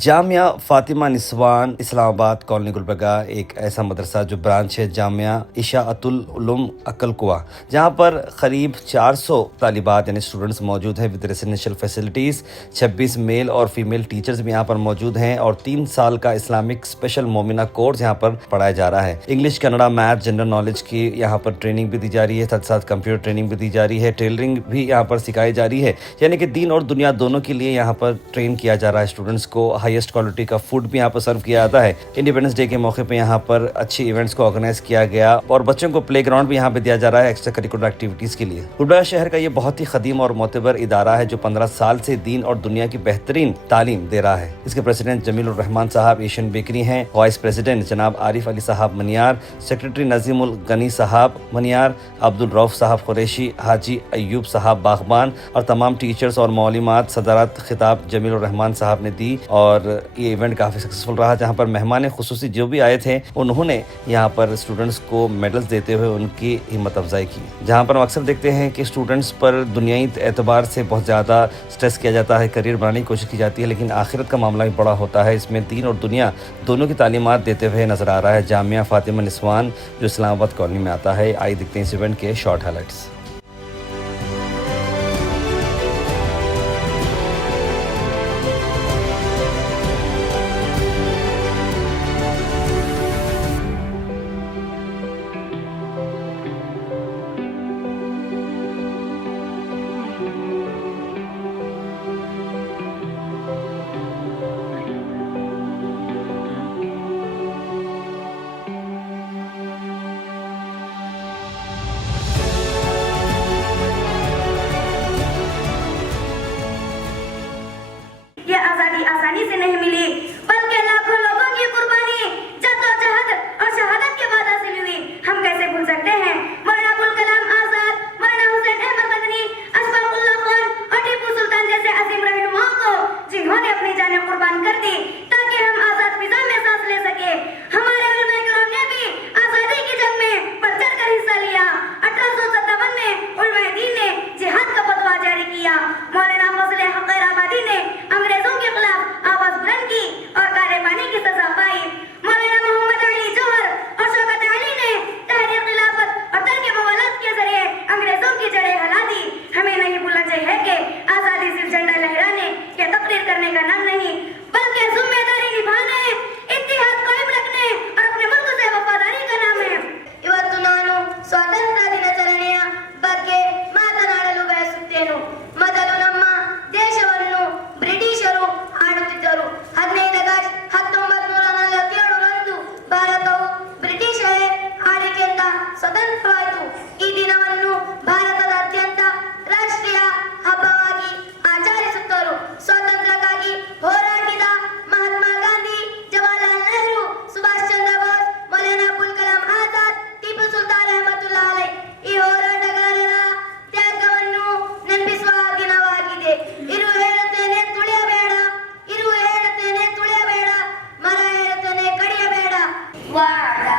جامعہ فاطمہ نسوان اسلام آباد کالونی گلبرگہ ایک ایسا مدرسہ جو برانچ ہے جامعہ اشاعت العلوم عقلقوا، جہاں پر قریب 400 طالبات یعنی اسٹوڈنٹس موجود ہیں ود ریزیڈینشیل فیسلٹیز. 26 میل اور فیمیل ٹیچرز بھی یہاں پر موجود ہیں اور 3 سال کا اسلامک اسپیشل مومنہ کورس یہاں پر پڑھایا جا رہا ہے. English, Kannada, math, general knowledge کی یہاں پر ٹریننگ بھی دی جا رہی ہے، ساتھ ساتھ کمپیوٹر ٹریننگ بھی دی جا رہی ہے، ٹیلرنگ بھی یہاں پر سکھائی جا رہی ہے. یعنی کہ دین اور دنیا دونوں کے لیے یہاں پر ٹرین کیا جا رہا ہے اسٹوڈنٹس کو. ہائیسٹ کوالٹی کا فوڈ بھی یہاں پر سرو کیا جاتا ہے. انڈیپینڈنس ڈے کے موقع پہ یہاں پر اچھی ایونٹس کو آرگنائز کیا گیا اور بچوں کو پلے گراؤنڈ بھی یہاں پہ دیا جا رہا ہے ایکسٹرا کریکولر ایکٹیویٹیز کے لیے. گلبرگہ شہر کا یہ بہت ہی قدیم اور معتبر ادارہ ہے جو 15 سال سے دین اور دنیا کی بہترین تعلیم دے رہا ہے. اس کے پریزیڈنٹ جمیل الرحمان صاحب ایشین بیکری ہیں، وائس پریزیڈنٹ جناب عارف علی صاحب منیار، سیکرٹری نظیم الغنی صاحب منیار، عبدالرؤف صاحب قریشی، حاجی ایوب صاحب باغبان اور تمام ٹیچرز اور معلمات. صدارت خطاب جمیل الرحمان صاحب نے دی اور یہ ایونٹ کافی سکسیسفل رہا، جہاں پر مہمان خصوصی جو بھی آئے تھے انہوں نے یہاں پر اسٹوڈنٹس کو میڈلز دیتے ہوئے ان کی ہمت افزائی کی. جہاں پر ہم اکثر دیکھتے ہیں کہ اسٹوڈنٹس پر دنیائی اعتبار سے بہت زیادہ سٹریس کیا جاتا ہے، کریئر بنانے کی کوشش کی جاتی ہے، لیکن آخرت کا معاملہ بھی بڑا ہوتا ہے. اس میں دین اور دنیا دونوں کی تعلیمات دیتے ہوئے نظر آ رہا ہے جامعہ فاطمہ نسوان جو اسلام آباد کالونی میں آتا ہے. آئیے دیکھتے ہیں اس ایونٹ کے شارٹ ہائی لائٹس. یہ آزادی آسانی سے نہیں ملی، بلکہ لاکھوں لوگوں کی قربانی، جدوجہد اور شہادت کے بعد حاصل ہوئی. ہم کیسے بھول سکتے ہیں مولانا ابوالکلام آزاد، مولانا حسین احمد مدنی، اشفاق اللہ خان اور ٹیپو سلطان جیسے عظیم رہنماؤں کو، جنہوں نے اپنی جانیں قربان کر دی تاکہ ہم آزاد فضا میں سانس لے سکے. ہمارے علماء کرام نے بھی آزادی کی جنگ میں بڑھ چڑھ کر حصہ لیا. 1857 میں علماء دین نے جہاد کا فتویٰ جاری کیا. مولانا فضل حق آبادی نے انگریزوں کے خلاف آواز بلند کی اور کالے پانی کی سزا پائی. مولانا محمد علی جوہر اور شوکت علی نے تحریک خلافت اور ترک موالات کے ذریعے انگریزوں کی جڑیں ہلا دی. ہمیں نہیں بھولنا چاہیے کہ آزادی صرف جھنڈا لہرانے یا تقریر کرنے کا نام نہیں، بلکہ ذمہ داری نبھانے، اتحاد قائم رکھنے اور اپنے ملک سے وفاداری کا نام ہے. ಇವತ್ತು ನಾನು ಸ್ವಾತಂತ್ರ್ಯ ದಿನಾಚರಣೆಯ ಬಗ್ಗೆ ಮಾತನಾಡಲು ಬಯಸುತ್ತೇನೆ. ಮೊದಲು ನಮ್ಮ ದೇಶವನ್ನು ಬ್ರಿಟಿಷರು ಆಳುತ್ತಿದ್ದರು. 15 ಆಗಸ್ಟ್ 1947 ರಂದು ಭಾರತವು ಬ್ರಿಟಿಷರ ಆಳ್ವಿಕೆಯಿಂದ ಸ್ವತಂತ್ರವಾಯಿತು. ಈ ದಿನವನ್ನು ಭಾರತದಾದ್ಯಂತ ರಾಷ್ಟ್ರೀಯ ಹಬ್ಬವಾಗಿ ಆಚರಿಸುತ್ತಾರೆ. ಸ್ವಾತಂತ್ರ್ಯಕ್ಕಾಗಿ ಹೋರಾಡಿದ ಮಹಾತ್ಮ ಗಾಂಧಿ, ಜವಾಹರಲಾಲ್ ನೆಹರು, ಸುಭಾಷ್ ಚಂದ್ರ ಬೋಸ್, ಮೌಲಾನಾ ಅಬುಲ್ ಕಲಾಂ ಆಜಾದ್, ಟಿಪ್ಪು ಸುಲ್ತಾನ್ ರಹಮತುಲ್ಲಾ ಅಲೈ ಈ ಹೋರಾಟಗಾರರ ತ್ಯಾಗವನ್ನು ನೆನಪಿಸುವ ದಿನವಾಗಿದೆ. ಇರು ಹೇಳುತ್ತೇನೆ ತುಳಿಯಬೇಡ, ಇರು ಹೇಳುತ್ತೇನೆ ತುಳಿಯಬೇಡ, ಮರ ಹೇಳುತ್ತೇನೆ ಕಡಿಯಬೇಡ. Vadra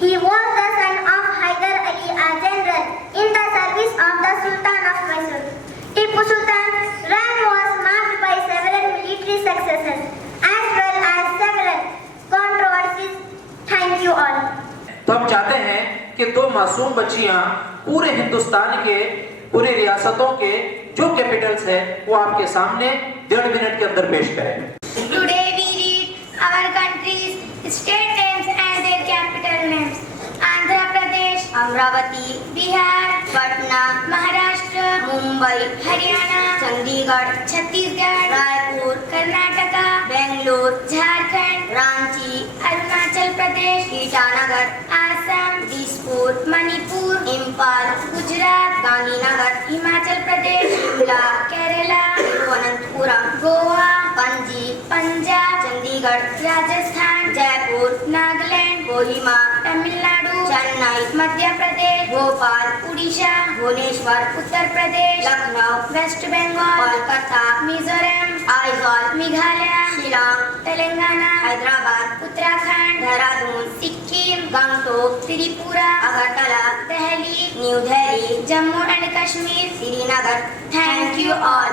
He was the son of Hyder Ali, a general in the service of the Sultan of Mysore. Tipu Sultan's reign was marked by several military successes as well as several controversies. Thank you all. تو ہم چاہتے ہیں کہ دو معصوم بچیاں پورے ہندوستان کے پورے ریاستوں کے جو کیپٹلز ہیں وہ آپ کے سامنے 1.5 منٹ کے اندر پیش کریں. Today we read our country's state names and their capital names. Andhra Pradesh, Amravati, Bihar, Patna, Maharashtra, Mumbai, Haryana, Chandigarh, Chhattisgarh, Raipur, Karnataka, Bangalore, Jharkhand, Ranchi, Arunachal Pradesh, Itanagar, Assam, Dispur, Manipur, Impal, Gujarat, Gandhinagar, Himachal Pradesh, Shimla, Kerala, Thiruvananthapuram, Goa, Panji, Punjab, Chandigarh, Rajasthan, Jaipur, Nagaland, Kohima, Tamil Nadu, Chennai, Madhya Pradesh, Bhopal, Odisha, Bhubaneswar, Uttar Pradesh, Lucknow, West Bengal, Kolkata, Mizoram, Aizawl, Meghalaya, Shillong, Telangana, Hyderabad, Uttarakhand, Dehradun, Sikkim, Gangtok, Tripura, Agartala, Delhi, New Delhi, Jammu and Kashmir, Srinagar. Thank you all.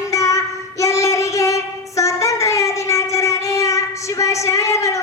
ಇಂದ ಎಲ್ಲರಿಗೆ ಸ್ವಾತಂತ್ರ್ಯ ದಿನಾಚರಣೆಯ ಶುಭಾಶಯಗಳು.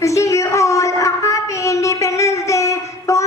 wishing you all a happy Independence Day from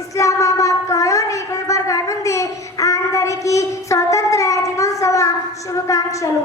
Islamabad colony Gulbarga నుండి అందరికీ స్వాతంత్ర్య దినోత్సవ శుభాకాంక్షలు.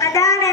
બધાને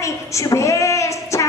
ની શુભેચ્છા.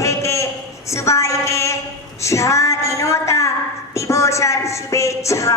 থেকে সবাইকে স্বাধীনতা দিবসের শুভেচ্ছা.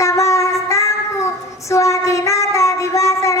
ସମସ୍ତଙ୍କୁ ସ୍ୱାଧୀନତା ଦିବସର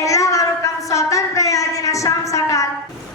എല്ലാവർക്കും സ്വാതന്ത്ര്യ ദിനാശംസകൾ.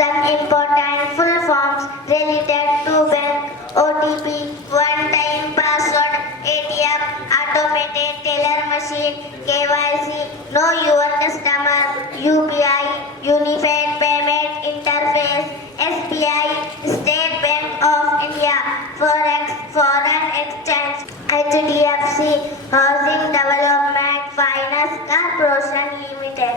Some important full forms related to bank, OTP, one-time password, ATM, automated teller machine, KYC, know your customer, UPI, Unified Payment Interface, SBI, State Bank of India, Forex, Foreign Exchange, HDFC, Housing Development Finance Corporation Limited.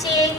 cheek,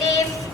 lips,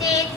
teeth,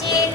chin,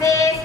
face,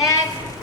neck,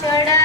shoulder,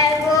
elbow,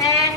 hand,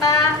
palm,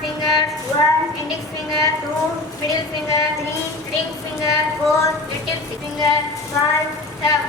fingers, 1, index finger, 2, middle finger, 3, ring finger, 4, little finger, 5, thumb,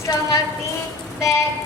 stomach, feet, back,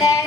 leg,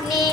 knee,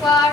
foot,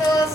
toes,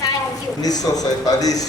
thank you. 1947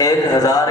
1000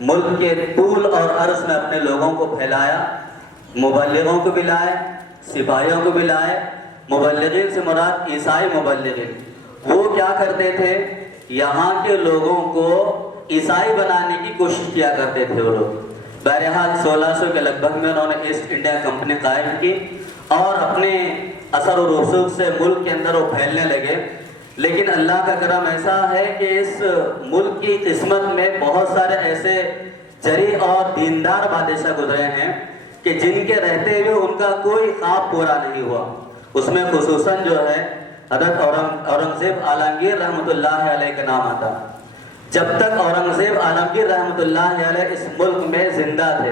ملک کے طول اور عرض میں اپنے لوگوں کو پھیلایا، مبلغوں کو بھی لائے، سپاہیوں کو بھی لائے۔ مبلغین سے مراد عیسائی مبلغین، وہ کیا کرتے تھے؟ یہاں کے لوگوں کو عیسائی بنانے کی کوشش کیا کرتے تھے وہ لوگ۔ بہرحال 1600 کے لگ بھگ میں انہوں نے ایسٹ انڈیا کمپنی قائم کی اور اپنے اثر و رسوخ سے ملک کے اندر وہ پھیلنے لگے۔ لیکن اللہ کا کرم ایسا ہے کہ اس ملک کی قسمت میں بہت سارے ایسے جری اور دیندار بادشاہ گزرے ہیں کہ جن کے رہتے ہوئے ان کا کوئی خواب پورا نہیں ہوا۔ اس میں خصوصاً جو ہے حضرت اورنگزیب عالمگیر رحمۃ اللہ علیہ کا نام آتا۔ جب تک اورنگزیب عالمگیر رحمۃ اللہ علیہ اس ملک میں زندہ تھے،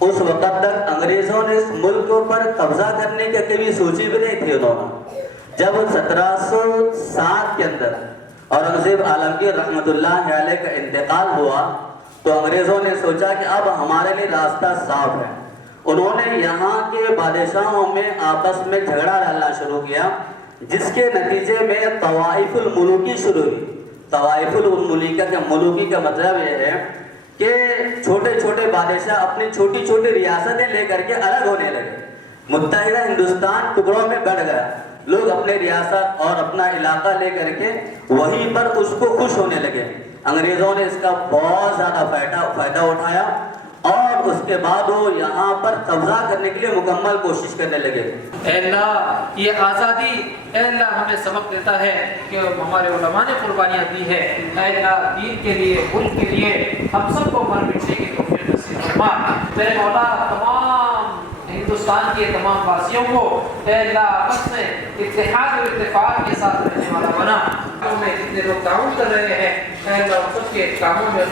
اس وقت تک انگریزوں نے اس ملک پر قبضہ کرنے کی کبھی سوچی بھی نہیں تھی انہوں نے۔ جب 1707 کے اندر اورنگزیب عالمگیر رحمۃ اللہ علیہ کا انتقال ہوا تو انگریزوں نے سوچا کہ اب ہمارے لیے راستہ صاف ہے۔ انہوں نے یہاں کے بادشاہوں میں آپس میں جھگڑا ڈالنا شروع کیا، جس کے نتیجے میں طوائف الملوکی شروع ہوئی۔ طوائف الملوکہ کا ملوکی کا مطلب یہ ہے کہ چھوٹے چھوٹے بادشاہ اپنی چھوٹی چھوٹی ریاستیں لے کر کے الگ ہونے لگے۔ متحدہ ہندوستان ٹکڑوں میں بڑھ گیا، لوگ اپنے ریاست اور اپنا علاقہ لے کر کے وہیں پر اس کو خوش ہونے لگے۔ انگریزوں نے اس کا بہت زیادہ فائدہ اٹھایا اور اس کے بعد وہ یہاں پر قبضہ کرنے کے لیے مکمل کوشش کرنے لگے۔ اے اللہ یہ آزادی اے اللہ ہمیں سبق دیتا ہے کہ ہمارے علماء نے قربانیاں دی ہے۔ اے اللہ دین کے لیے، ملک کے لیے ہم سب کو مر مٹنے کی توفیق نصیب فرما۔ میرے مولا تمام ہندوستان کے تمام واسیوں کو اے اللہ آپس میں اتحاد اور اتفاق کے ساتھ رہنے والا بنا۔ جتنے لوگ تعاون کر رہے ہیں اے اللہ سب کے کاموں میں